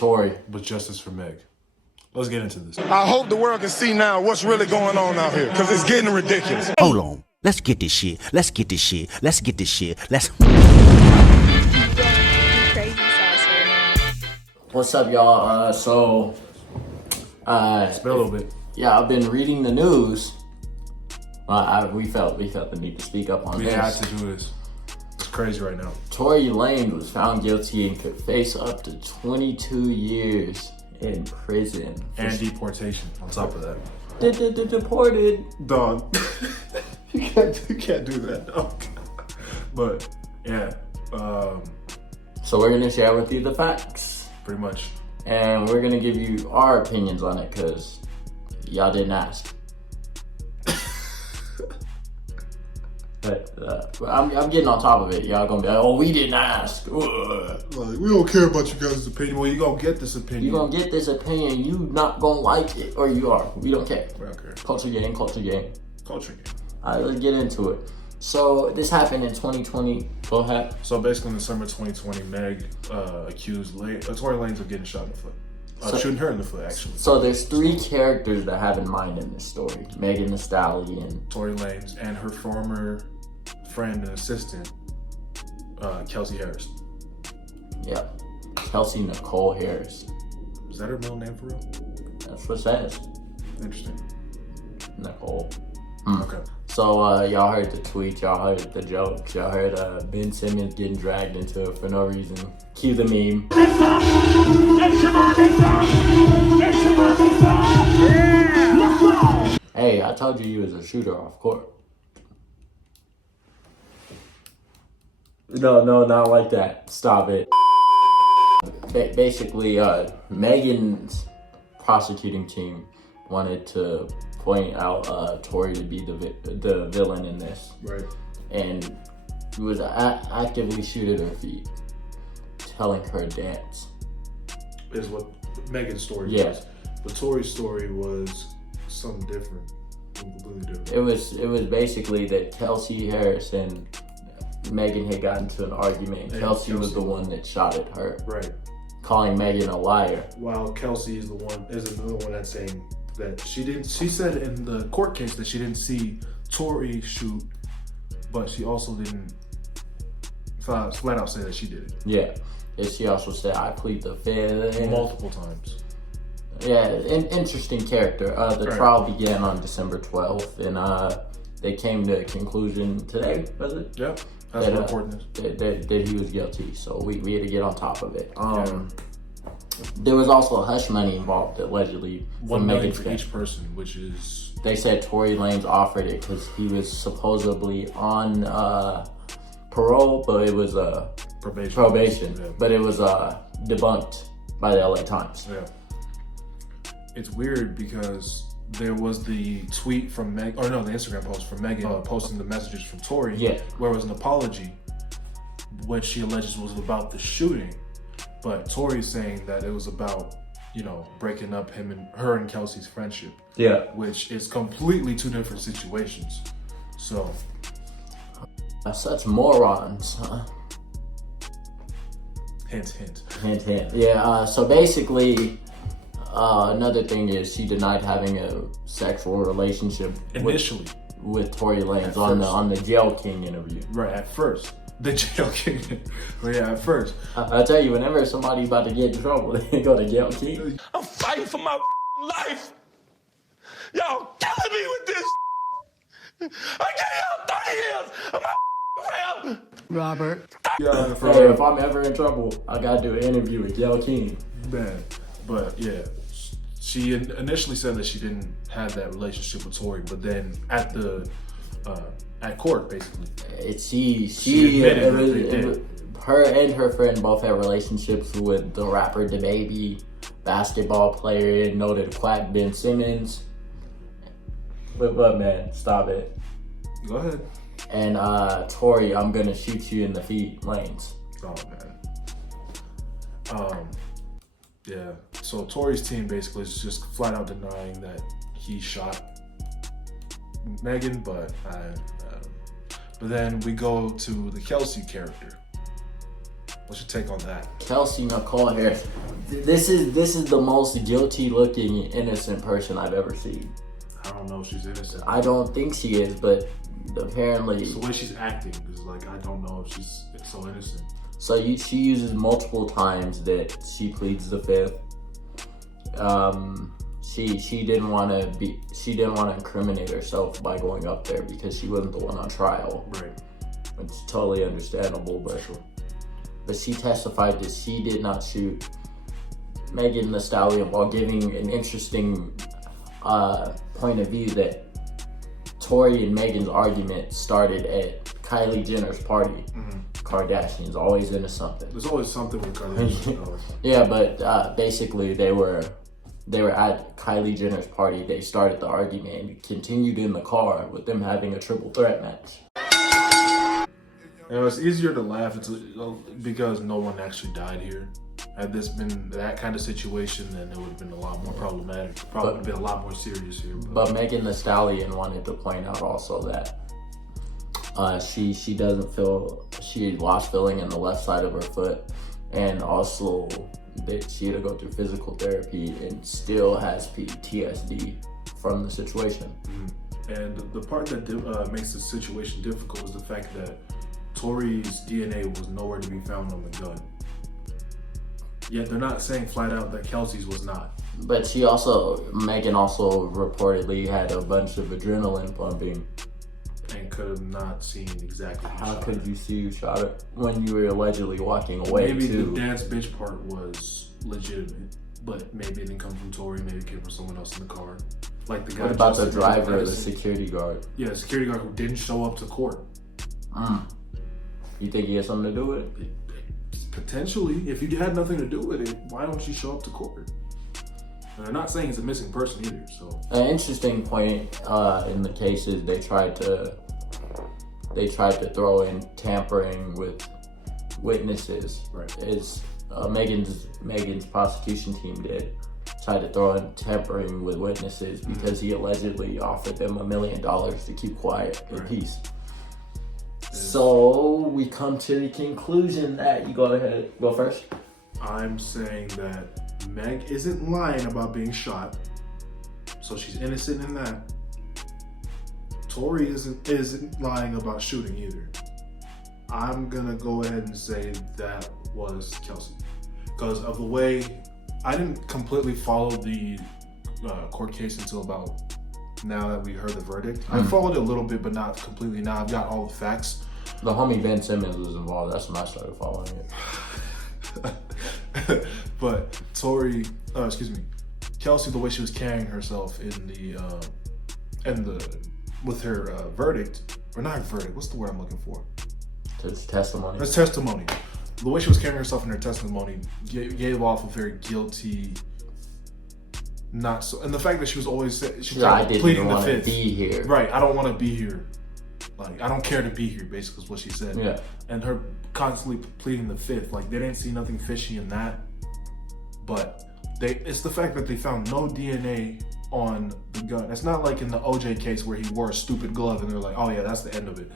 Tory. but justice for Meg. Let's get into this. I hope the world can see now what's really going on out here, because it's getting ridiculous. Hold on. Let's get this shit. Let's get this shit. Let's get this shit. Let's. What's up, y'all? It's been a little bit. Yeah, I've been reading the news. We felt the need to speak up on We this. had to do this. It's crazy right now. Tory Lanez was found guilty and could face up to 22 years in prison. And deportation on top of that. Deported. Dog. you can't do that, dog. But, yeah. So we're going to share with you the facts. Pretty much. And we're going to give you our opinions on it because y'all didn't ask. But I'm getting on top of it. Y'all gonna be like, oh, we didn't ask. Like, we don't care about you guys' opinion. Well, you gonna get this opinion. You gonna get this opinion. You not gonna like it, or you are. We don't care. We don't care. Culture game. Culture game. All right, let's get into it. So this happened in 2020. Go ahead. So basically, in December 2020, Meg accused Tory Lanez of getting shot in the foot. Shooting her in the foot, actually. So there's three characters that have in mind in this story: Megan Thee Stallion, Tory Lanez, and her former friend and assistant, Kelsey Harris. Yeah, Kelsey Nicole Harris. Is that her middle name for real? That's what it says. Interesting. Nicole. Okay. So y'all heard the tweet, y'all heard the jokes, y'all heard Ben Simmons getting dragged into it for no reason. Cue the meme. Hey, I told you was a shooter off court. No, not like that. Stop it. Basically, Megan's prosecuting team wanted to point out Tory to be the villain in this. Right. And he was actively shooting her feet, telling her to dance. Is what Megan's story was. But Tory's story was something different. Completely different. It was basically that Kelsey Harris and Megan had gotten into an argument. And Kelsey was the one that shot at her. Right. Calling Megan a liar. While Kelsey is another one that's saying that she said in the court case that she didn't see Tory shoot, but she also didn't flat out say that she did it. Yeah. And she also said, I plead the fifth. Multiple times. Yeah, an interesting character. The trial began on December 12th, and they came to a conclusion today, was it? Yeah, that's what important is. That he was guilty, so we had to get on top of it. There was also hush money involved, allegedly. $1 million for each person, which is... They said Tory Lanez offered it because he was supposedly on parole, but it was probation. Yeah. But it was debunked by the LA Times. Yeah. It's weird because there was the tweet from the Instagram post from Megan posting the messages from Tory, where it was an apology, which she alleges was about the shooting, but Tory's saying that it was about, breaking up her and Kelsey's friendship. Yeah. Which is completely two different situations. So. Such morons, huh? Hint, hint. Hint, hint. Yeah, so basically, another thing is she denied having a sexual relationship initially with Tory Lanez on the Jail King interview. Right, at first. The Jail King. But yeah, at first. I tell you, whenever somebody's about to get in trouble, they go to Jail King. I'm fighting for my life. Y'all killing me with this. I gave y'all 30 years of my family. Robert. Yeah, hey, if I'm ever in trouble, I gotta do an interview with Jail King. Man, but yeah, she initially said that she didn't have that relationship with Tory, but then at court, basically, she admitted her and her friend both had relationships with the rapper DaBaby, basketball player and noted quack Ben Simmons. But man, stop it. Go ahead. And Tory, I'm gonna shoot you in the feet lanes. Oh man. Yeah. So Tory's team basically is just flat out denying that he shot Megan, but then we go to the Kelsey character. What's your take on that? Kelsey Nicole Harris. This is the most guilty-looking innocent person I've ever seen. I don't know if she's innocent. I don't think she is, but apparently... It's the way she's acting is like, I don't know if she's so innocent. So she uses multiple times that she pleads the fifth. She didn't want to incriminate herself by going up there because she wasn't the one on trial. Right. It's totally understandable, but she testified that she did not shoot Megan Thee Stallion, while giving an interesting point of view that Tory and Megan's argument started at Kylie Jenner's party. Kardashians always into something. There's always something with Kardashians. Yeah, but basically they were at Kylie Jenner's party. They started the argument and continued in the car with them having a triple threat match. It's easier to laugh because no one actually died here. Had this been that kind of situation, then it would have been a lot more problematic. Probably would have been a lot more serious here. But Megan Thee Stallion wanted to point out also that she doesn't feel, she lost feeling in the left side of her foot, and also that she had to go through physical therapy and still has PTSD from the situation. And the part that makes the situation difficult is the fact that Tory's DNA was nowhere to be found on the gun. Yet they're not saying flat out that Kelsey's was not. But Megan also reportedly had a bunch of adrenaline pumping. And could have not seen exactly How could you see who shot it when you were allegedly walking away? Maybe the dance bitch part was legitimate, but maybe it didn't come from Tory, maybe it came from someone else in the car. Like the guy. What about the driver or the security guard? Yeah, the security guard who didn't show up to court. You think he has something to do with it? Potentially. If you had nothing to do with it, why don't you show up to court? And they're not saying he's a missing person either, so. An interesting point in the case is they tried to throw in tampering with witnesses. Right. Is Megan's prosecution team tried to throw in tampering with witnesses because he allegedly offered them $1 million to keep quiet in peace. So we come to the conclusion that you go first. I'm saying that Meg isn't lying about being shot, so she's innocent in that. Tory isn't lying about shooting either. I'm gonna go ahead and say that was Kelsey, because of the way I didn't completely follow the court case until about now that we heard the verdict. I followed it a little bit, but not completely. Now I've got all the facts. The homie Ben Simmons was involved. That's when I started following it. But Kelsey, the way she was carrying herself with her verdict, or not verdict, what's the word I'm looking for? It's testimony. It's testimony. The way she was carrying herself in her testimony gave off a very guilty, not so, and the fact that she was always I didn't want to be here. Right, I don't want to be here. Like, I don't care to be here, basically is what she said. Yeah. And her constantly pleading the fifth. Like, they didn't see nothing fishy in that. But it's the fact that they found no DNA on the gun. It's not like in the OJ case where he wore a stupid glove and they're like, oh yeah, that's the end of it.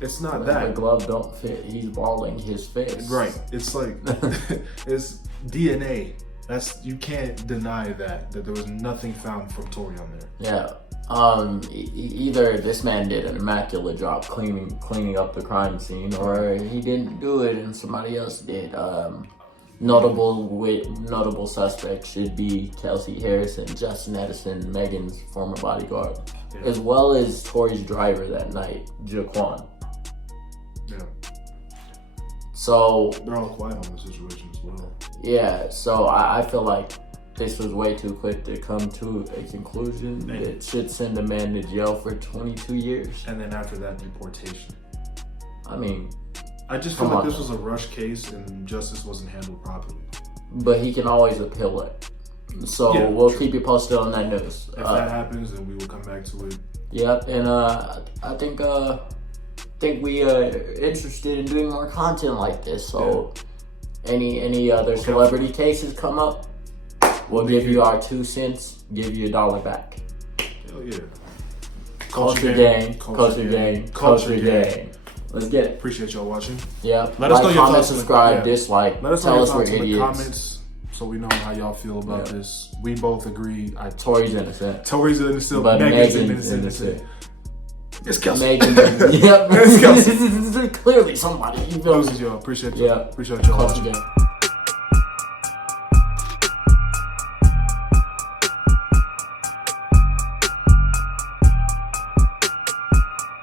It's not that. The glove don't fit. He's balling his face. Right. It's like, it's DNA. You can't deny that there was nothing found from Tory on there. Yeah. Either this man did an immaculate job cleaning up the crime scene, or he didn't do it and somebody else did. Notable suspects should be Kelsey Harrison, Justin Edison, Megan's former bodyguard, as well as Tory's driver that night, Jaquan. Yeah. So they're all quiet on the situation as well. Yeah. So I feel like this was way too quick to come to a conclusion that should send a man to jail for 22 years. And then after that, deportation. I mean, I just feel like this was a rush case and justice wasn't handled properly. But he can always appeal it. So we'll keep you posted on that news. If that happens, then we will come back to it. Yep, and I think we are interested in doing more content like this. So any other celebrity cases come up, we'll give you our 2 cents, give you $1 back. Hell yeah. Culture gang. Let's get it. Appreciate y'all watching. Yeah. Let us know your comment, thoughts. subscribe, dislike. Let us know Tell your us we're thoughts in the idiots. comments so we know how y'all feel about this. We both agree. Tory's innocent. Tory's innocent, but Megan's innocent. It's Kelsey. Megan. Yep. It's Kelsey. Clearly somebody. You feel me? Y'all. Appreciate y'all. Yeah. Appreciate y'all watching.